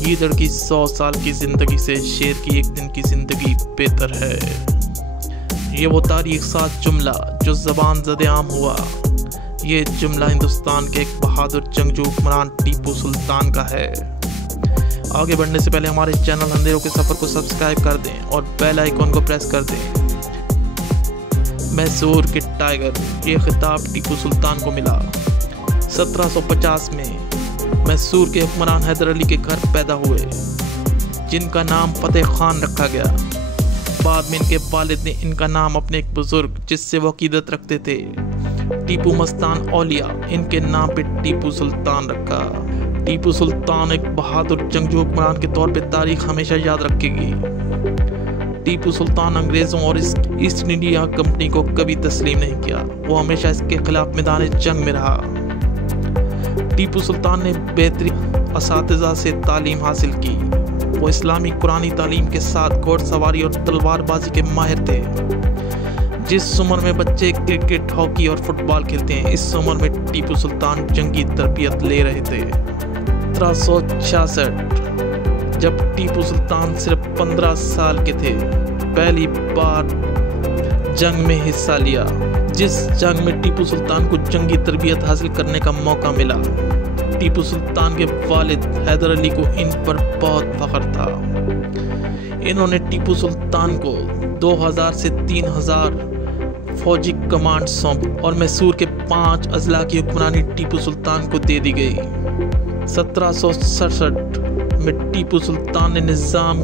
गीदड़ की 100 साल की जिंदगी से शेर की एक दिन की जिंदगी बेहतर है। ये वो तारीख साज जुमला जो ज़बान ज़द-ए-आम हुआ। ये जुमला हिंदुस्तान के एक बहादुर जंगजू हुक्मरान टीपू सुल्तान का है। आगे बढ़ने से पहले हमारे चैनल अंधेरों के सफ़र को सब्सक्राइब कर दें और बेल आइकॉन को प्रेस कर दें। मैसूर के टाइगर, ये खिताब टीपू सुल्तान को मिला। 1750 में मैसूर के हुक्मरान हैदर अली के घर पैदा हुए, जिनका नाम फतेह खान रखा गया। बाद में इनके वालिद ने इनका नाम अपने एक बुजुर्ग जिससे वो अकीदत रखते थे, टीपू मस्तान औलिया, इनके नाम पे टीपू सुल्तान रखा। टीपू सुल्तान एक बहादुर जंगजू हुक्मरान के तौर पे तारीख हमेशा याद रखेगी। टीपू सुल्तान अंग्रेज़ों और इस ईस्ट इंडिया कंपनी को कभी तस्लीम नहीं किया। वो हमेशा इसके खिलाफ मैदान जंग में रहा। टीपू सुल्तान ने बेहतरीन असातिज़ा से तालीम हासिल की। वो इस्लामी कुरानी तालीम के साथ घोड़सवारी और तलवारबाजी के माहिर थे। जिस उम्र में बच्चे क्रिकेट, हॉकी और फुटबॉल खेलते हैं, इस उम्र में टीपू सुल्तान जंगी तरबियत ले रहे थे। 1766 जब टीपू सुल्तान सिर्फ 15 साल के थे, पहली बार जंग में हिस्सा लिया। जिस जंग में टीपू सुल्तान को जंगी तरबियत हासिल करने का मौका मिला। टीपू सुल्तान के वालिद हैदर अली को इन पर बहुत फख्र था। इन्होंने टीपू सुल्तान को 2000 से 3000 फौजी कमांड सौंप और मैसूर के 5 अजला की हुक्मरानी टीपू सुल्तान को दे दी गई। 1767 में टीपू सुल्तान ने निज़ाम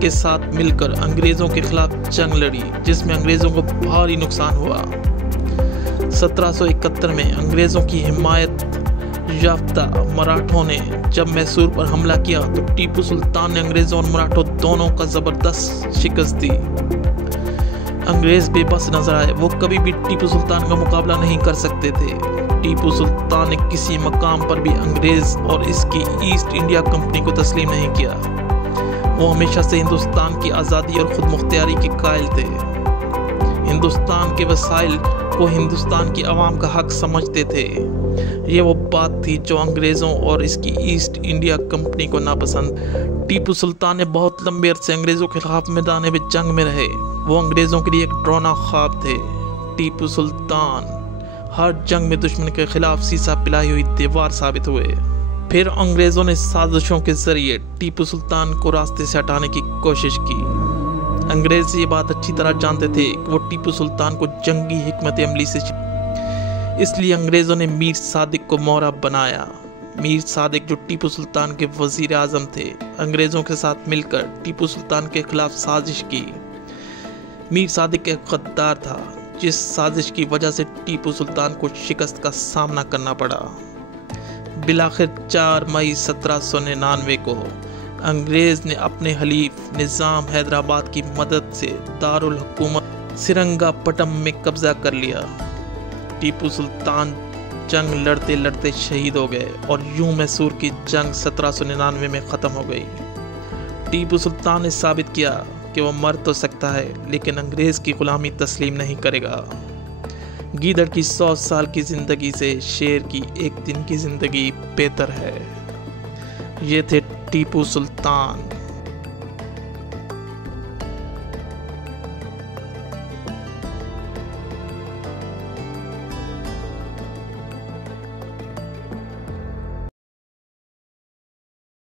के साथ मिलकर अंग्रेज़ों के खिलाफ जंग लड़ी, जिसमें अंग्रेज़ों को भारी नुकसान हुआ। 1771 में अंग्रेज़ों की हिमायत याफ्ता मराठों ने जब मैसूर पर हमला किया तो टीपू सुल्तान ने अंग्रेज़ों और मराठों दोनों का ज़बरदस्त शिकस्त दी। अंग्रेज़ बेबस नजर आए। वो कभी भी टीपू सुल्तान का मुकाबला नहीं कर सकते थे। टीपू सुल्तान ने किसी मकाम पर भी अंग्रेज़ और इसकी ईस्ट इंडिया कंपनी को तस्लीम नहीं किया। वो हमेशा से हिंदुस्तान की आज़ादी और खुद मुख्तियारी के कायल थे। हिंदुस्तान के वसाइल को हिंदुस्तान की आवाम का हक समझते थे। ये वो बात थी जो अंग्रेज़ों और इसकी ईस्ट इंडिया कंपनी को नापसंद। टीपू सुल्तान ने बहुत लंबे अरसे अंग्रेज़ों के खिलाफ मैदान में जंग में रहे। वो अंग्रेज़ों के लिए एक डरावना ख्वाब थे। टीपू सुल्तान हर जंग में दुश्मन के खिलाफ सीसा पिलाई हुई दीवार साबित हुए। फिर अंग्रेज़ों ने साजिशों के जरिए टीपू सुल्तान को रास्ते से हटाने की कोशिश की। अंग्रेज़ ये बात अच्छी तरह जानते थे कि वो टीपू सुल्तान को जंगी हिकमत अमली से, इसलिए अंग्रेज़ों ने मीर सादिक को मोहरा बनाया। मीर सादिक जो टीपू सुल्तान के वज़ीर आज़म थे, अंग्रेज़ों के साथ मिलकर टीपू सुल्तान के खिलाफ साजिश की। मीर सादिक एक गद्दार था, जिस साजिश की वजह से टीपू सुल्तान को शिकस्त का सामना करना पड़ा। बिलाखिर 4 मई 1799 को अंग्रेज़ ने अपने हलीफ निज़ाम हैदराबाद की मदद से दारुल हुकूमत सिरंगापटम में कब्जा कर लिया। टीपू सुल्तान जंग लड़ते लड़ते शहीद हो गए और यूं मैसूर की जंग 1799 में ख़त्म हो गई। टीपू सुल्तान ने साबित किया कि वह मर तो सकता है, लेकिन अंग्रेज़ की ग़ुलामी तस्लीम नहीं करेगा। गीदड़ की 100 साल की ज़िंदगी से शेर की एक दिन की ज़िंदगी बेहतर है। ये थे टीपू सुल्तान।